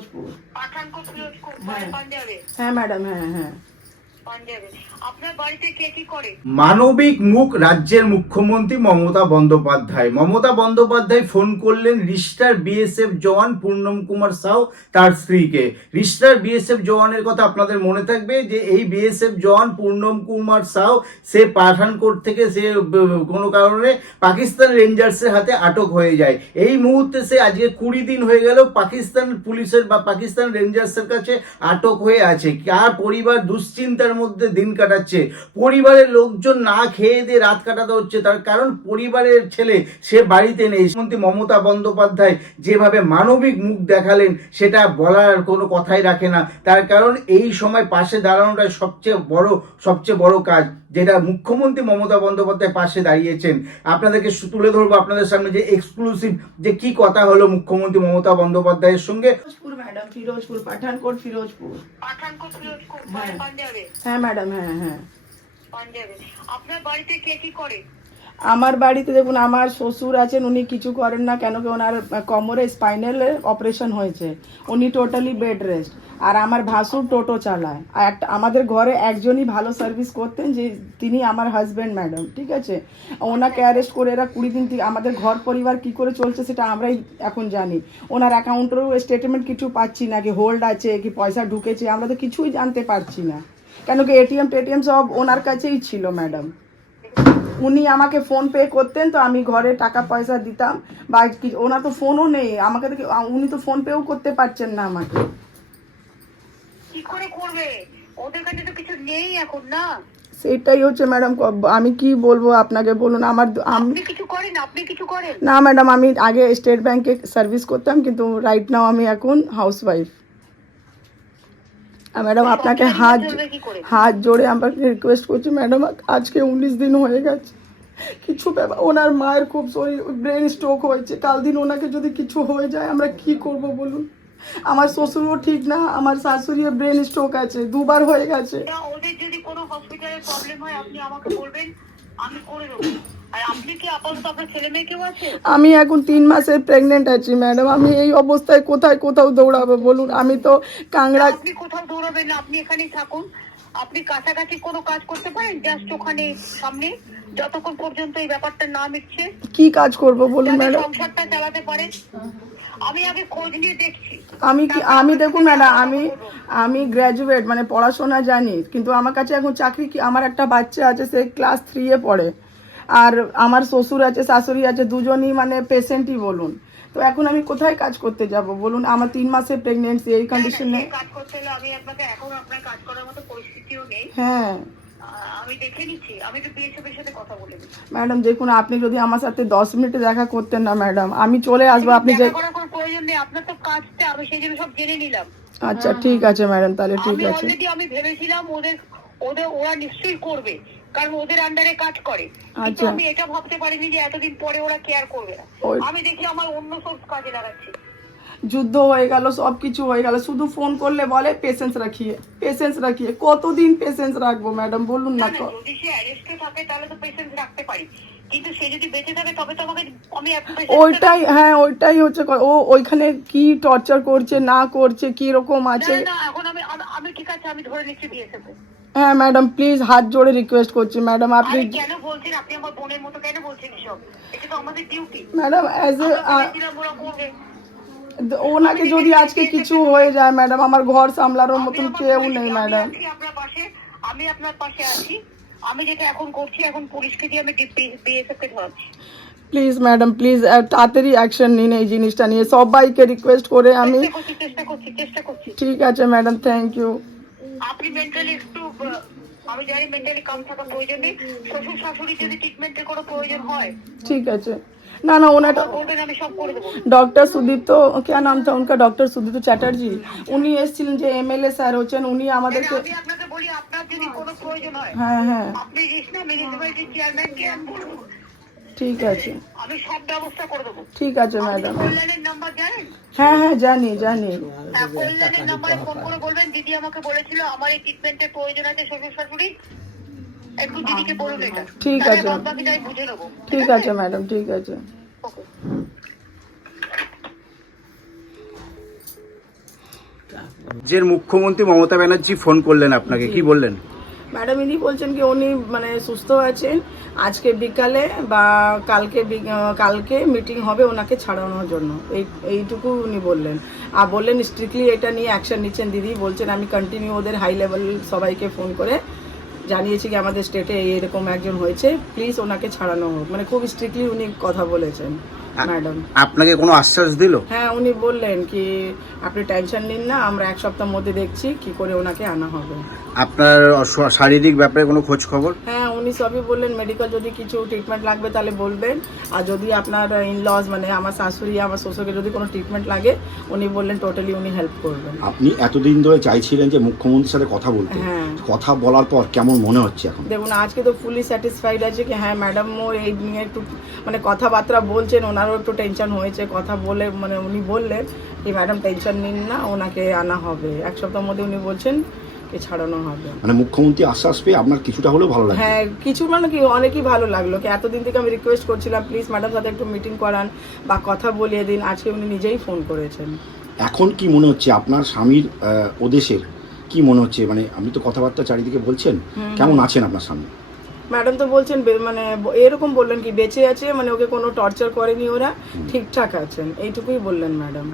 ফিরোজপুর পাঠানকোট ফিরোজপুর হ্যাঁ। পাঞ্জাবে হ্যাঁ ম্যাডাম হ্যাঁ হ্যাঁ মানবিক মুখ রাজ্যের মুখ্যমন্ত্রী মমতা বন্দ্যোপাধ্যায়। মমতা বন্দ্যোপাধ্যায় ফোন করলেন রিস্টার বিএসএফ জওয়ান পূর্ণম কুমার সাউ, তার স্ত্রীকে। রিস্টার বিএসএফ জওয়ানের কথা আপনাদের মনে থাকবে যে এই বিএসএফ জওয়ান পূর্ণম কুমার সাউ, সে পাঠানকোট থেকে সে কোনো কারণে পাকিস্তান রেঞ্জার্সের হাতে আটক হয়ে যায়। এই মুহূর্তে সে আজকে কুড়ি দিন হয়ে গেল পাকিস্তান পুলিশের বা পাকিস্তান রেঞ্জার্সের কাছে আটক হয়ে আছে। কার পরিবার দুশ্চিন্তার মধ্যে দিন কাটাচ্ছে। পরিবারের লোকজন না খেয়ে দিয়ে রাত কাটাতে হচ্ছে। তার কারণ পরিবারের ছেলে, সে বাড়িতে নেই। মন্ত্রী মমতা বন্দ্যোপাধ্যায় যেভাবে মানবিক মুখ দেখালেন, সেটা বলার কোনো কথাই রাখে না। তার কারণ এই সময় পাশে দাঁড়ানোটাই সবচেয়ে বড় সবচেয়ে বড় কাজ। যেটা মুখ্যমন্ত্রী মমতা বন্দ্যোপাধ্যায় পাশে দাঁড়িয়েছেন আপনাদেরকে তুলে ধরবো আপনাদের সামনে যে এক্সক্লুসিভ যে কি কথা হলো মুখ্যমন্ত্রী মমতা বন্দ্যোপাধ্যায়ের সঙ্গে। ফিরোজপুর ম্যাডাম ফিরোজপুর পাঠানকোট ফিরোজপুর। পাঠানকোট ফিরোজপুর হ্যাঁ। হ্যাঁ ম্যাডাম হ্যাঁ হ্যাঁ। আপনার বাড়িতে কে কি করে? আমার বাড়িতে দেখুন, আমার শ্বশুর আছেন, উনি কিছু করেন না কেন কি ওনার কোমরে স্পাইনাল অপারেশন হয়েছে। উনি টোটালি বেড রেস্ট আর আমার ভাসুর টোটো চালায়। আর আমাদের ঘরে একজনই ভালো সার্ভিস করতেন যে তিনি আমার হাজব্যান্ড ম্যাডাম ঠিক আছে? ওনাকে অ্যারেস্ট করে এরা কুড়ি দিন থেকে আমাদের ঘর পরিবার কি করে চলছে সেটা আমরাই এখন জানি। ওনার অ্যাকাউন্টেরও স্টেটমেন্ট কিছু পাচ্ছি না, কি হোল্ড আছে, কি পয়সা ঢুকেছে, আমরা তো কিছুই জানতে পারছি না। কেন কি এটিএম টেটিএম সব ওনার কাছেই ছিল ম্যাডাম উনি আমাকে ফোন পে করতেন তো আমি ঘরে টাকা পয়সা দিতাম। বা ওনার তো ফোনও নেই। আমাকে তো উনি তো ফোন পেও করতে পারছেন না আমাকে। কি করে করবে? ওদের কাছে তো কিছু নেই এখন না? সেটাই হচ্ছে ম্যাডাম আমি কি বলব আপনাকে? বলুন আমার আপনি কিছু করেন আপনি কিছু করেন। না ম্যাডাম আমি আগে স্টেট ব্যাংকে সার্ভিস করতাম কিন্তু রাইট নাও আমি এখন হাউস ম্যাডাম আপনাকে হাত হাত জোরে আমাকে রিকোয়েস্ট করছি ম্যাডাম আজকে উনিশ দিন হয়ে গেছে। কিছু ব্যাপার ওনার মায়ের খুব শরীর ব্রেন স্ট্রোক হয়েছে। কাল দিন ওনাকে যদি কিছু হয়ে যায় আমরা কি করব বলুন? আমার শ্বশুরও ঠিক না আমার শাশুড়িও ব্রেন স্ট্রোক আছে দুবার হয়ে গেছে। ওদের যদি কোনো প্রবলেম হয় আপনি আমাকে বলবেন? আমি করে দেবো। আর আপনি কি আপাতত আপনার ছেলে মেয়ে কেউ আমি এখন তিন মাসের প্রেগনেন্ট আছি ম্যাডাম আমি এই অবস্থায় কোথায় কোথাও দৌড়াবো? বলুন আমি তো কাংড়া আপনি কোথাও দৌড়াবেন না আপনি এখানেই থাকুন। আপনি কাছাকাছি কোনো কাজ করতে পারেন? জাস্ট ওখানে সামনে যতক্ষণ পর্যন্ত এই ব্যাপারটা না মিটছে। কি কাজ করব বলুন ম্যাডাম সংসারটা চালাতে পারেন। আমি আগে খোঁজ নিয়ে দেখছি। আমি কি আমি দেখুন ম্যাডাম আমি আমি গ্র্যাজুয়েট মানে পড়াশোনা জানি কিন্তু আমার কাছে এখন চাকরি কি আমার একটা বাচ্চা আছে সে ক্লাস থ্রিয়ে পড়ে। আর আমার শ্বশুর আছে শাশুড়ি আছে দুজনই মানে পেশেন্টই বলুন। তো এখন আমি কোথায় কাজ করতে যাব? বলুন আমার তিন মাসের প্রেগনেন্সি এই কন্ডিশনে কাজ করতে হলে আমি আপনাকে এখন আপনার কাজ করার মতো পরিস্থিতিও নেই। হ্যাঁ। আমি দেখে নিচ্ছি। আমি তো বিএসএফ এর সাথে কথা বলে ম্যাডাম দেখুন আপনি যদি আমার সাথে দশ মিনিটে দেখা করতেন না ম্যাডাম আমি চলে আসব আপনি যে প্রয়োজন নেই আপনার তো কাজটা আমি সেই জন্য সব জেনে নিলাম। আচ্ছা ঠিক আছে ম্যাডাম তাহলে ঠিক আছে। আমি ভেবেছিলাম ওদের ওদের ওরা নিশ্চয়ই করবে কারণ ওদের আন্ডারে কাজ করে। কিন্তু আচ্ছা। আমি এটা ভাবতে পারিনি যে এতদিন পরে ওরা কেয়ার করবে না। আমি দেখি আমার অন্য সোর্স কাজে লাগাচ্ছি। যুদ্ধ হয়ে গেল সব কিছু হয়ে গেল। শুধু ফোন করলে বলে পেশেন্স রাখিয়ে পেশেন্স রাখিয়ে। কতদিন পেশেন্স রাখব ম্যাডাম বলুন না না, না, তো। যদি সে অ্যারেস্টে থাকে তাহলে তো পেশেন্স রাখতে পারি। কিন্তু সে যদি বেঁচে থাকে তবে তো আমাকে আমি patient ওইটাই হ্যাঁ ওইটাই হচ্ছে ক- ও ওইখানে কি টর্চার করছে না করছে কি রকম আছে? না না এখন আমি আমি- আমি ঠিক আছে আমি ধরে নিচ্ছি বিএসএফ হ্যাঁ ম্যাডাম প্লিজ হাত জোড়ে রিকোয়েস্ট করছি ম্যাডাম আপনি আরে কেন বলছেন? আপনি আমার বোনের মতো কেন বলছেন এসব? এটা তো আমাদের ডিউটি ম্যাডাম অ্যাজ এ ওরা করবে ওনাকে যদি আজকে কিছু হয়ে যায় ম্যাডাম আমার ঘর সামলানোর আমি মতন আমার কেউ পুলিশকে- নেই আমি ম্যাডাম আছি আপনার পাশে আমি আপনার পাশে আছি। আমি যেটা এখন করছি এখন পুলিশকে দিয়ে আমি বিএসএফ কে ধরাচ্ছি প্লিজ ম্যাডাম প্লিজ তাড়াতাড়ি অ্যাকশন নিন এই জিনিসটা নিয়ে। সবাইকে রিকোয়েস্ট করে আমি চেষ্টা করছি চেষ্টা করছি চেষ্টা করছি। ঠিক আছে ম্যাডাম থ্যাংক ইউ আপনি মেন্টালি একটু আহ, আমি জানি মেন্টালি কাম থাকা প্রয়োজন নেই শ্বশুর শাশুড়ি যদি ট্রিটমেন্টের কোনো প্রয়োজন হয় ঠিক আছে না না ওনাটা বলবেন আমি সব করে দেবো डॉक्टर सुदीप्त क्या नाम था उनका डॉक्टर सुदीप्त চ্যাটার্জি উনি এসেছিলেন যে এমএলএ স্যার হচ্ছেন উনি আমাদেরকে আমি আপনাকে বলি আপনার যদি কোনো প্রয়োজন হয় হ্যাঁ ঠিক আছে। আমি সব ব্যবস্থা করে দেবো। ঠিক আছে ম্যাডাম। কল্যাণের নাম্বার জানেন? হ্যাঁ হ্যাঁ জানি জানি। হ্যাঁ, কল্যাণের নাম্বারে ফোন করে বলবেন দিদি আমাকে বলেছিল আমার এই ট্রিটমেন্টের প্রয়োজন আছে শ্বশুর শাশুড়ি। একটু দিদিকে বলুন এটা। ঠিক আছে। বুঝে নেব। ঠিক আছে? ম্যাডাম ঠিক আছে। ওকে। রাজ্যের মুখ্যমন্ত্রী মমতা ব্যানার্জি ফোন করলেন আপনাকে কি বললেন? ম্যাডাম ইনি বলছেন কি উনি মানে সুস্থ আছেন। আজকে বিকালে বা কালকে কালকে মিটিং হবে ওনাকে ছাড়ানোর জন্য। এই, এইটুকু উনি বললেন। আর বললেন স্ট্রিক্টলি এটা নিয়ে অ্যাকশন নিচ্ছেন দিদি। বলছেন আমি কন্টিনিউ ওদের হাই লেভেল সবাইকে ফোন করে জানিয়েছি কি আমাদের স্টেটে এরকম একজন হয়েছে। প্লিজ ওনাকে ছাড়ানো হোক। মানে খুব স্ট্রিক্টলি উনি কথা বলেছেন। ম্যাডাম। আপনাকে কোনো আশ্বাস দিল? হ্যাঁ উনি বললেন কি আপনি টেনশন নিন না আমরা এক সপ্তাহের মধ্যে দেখছি কি করে ওনাকে আনা হবে। আপনার অস- শারীরিক ব্যাপারে কোনো খোঁজ খবর? হ্যাঁ উনি সবই বললেন মেডিকেল যদি কিছু ট্রিটমেন্ট লাগবে তাহলে বলবেন। আর যদি আপনার ইনলজ মানে আমার শাশুড়ি আমার শ্বশুরকে যদি কোনো ট্রিটমেন্ট লাগে উনি বললেন টোটালি উনি হেল্প করবেন। আপনি এতদিন ধরে চাইছিলেন যে মুখ্যমন্ত্রীর সাথে কথা বলতে। হ্যাঁ। কথা বলার পর কেমন মনে হচ্ছে এখন? দেখুন আজকে তো ফুলি স্যাটিসফাইড আছে কি হ্যাঁ ম্যাডামও এই নিয়ে একটু মানে কথাবার্তা বলছেন ওনারও একটু টেনশন হয়েছে কথা বলে মানে উনি বললেন কি ম্যাডাম টেনশন নিন না ওনাকে আনা হবে। এক সপ্তাহের মধ্যে উনি বলছেন কি ছাড়ানো হবে। মানে মুখ্যমন্ত্রী আশ্বাস পেয়ে আপনার কিছুটা হলেও ভালো লাগে হ্যাঁ কিছু মানে কি অনেকই ভালো লাগল। কি এতদিন থেকে আমি রিকোয়েস্ট করছিলাম প্লিজ ম্যাডাম সাথে একটু মিটিং করান বা কথা বলিয়ে দিন। আজকে উনি নিজেই ফোন করেছেন। এখন কি মনে হচ্ছে আপনার স্বামীর ওদেশের কি মনে হচ্ছে? মানে আপনি তো কথাবার্তা চারিদিকে বলছেন কেমন আছেন আপনার স্বামী? ম্যাডাম তো বলছেন মানে এরকম বললেন কি, বেঁচে আছে মানে ওকে কোনো টর্চার করেনি ওরা, ঠিকঠাক আছেন, এইটুকুই বললেন ম্যাডাম।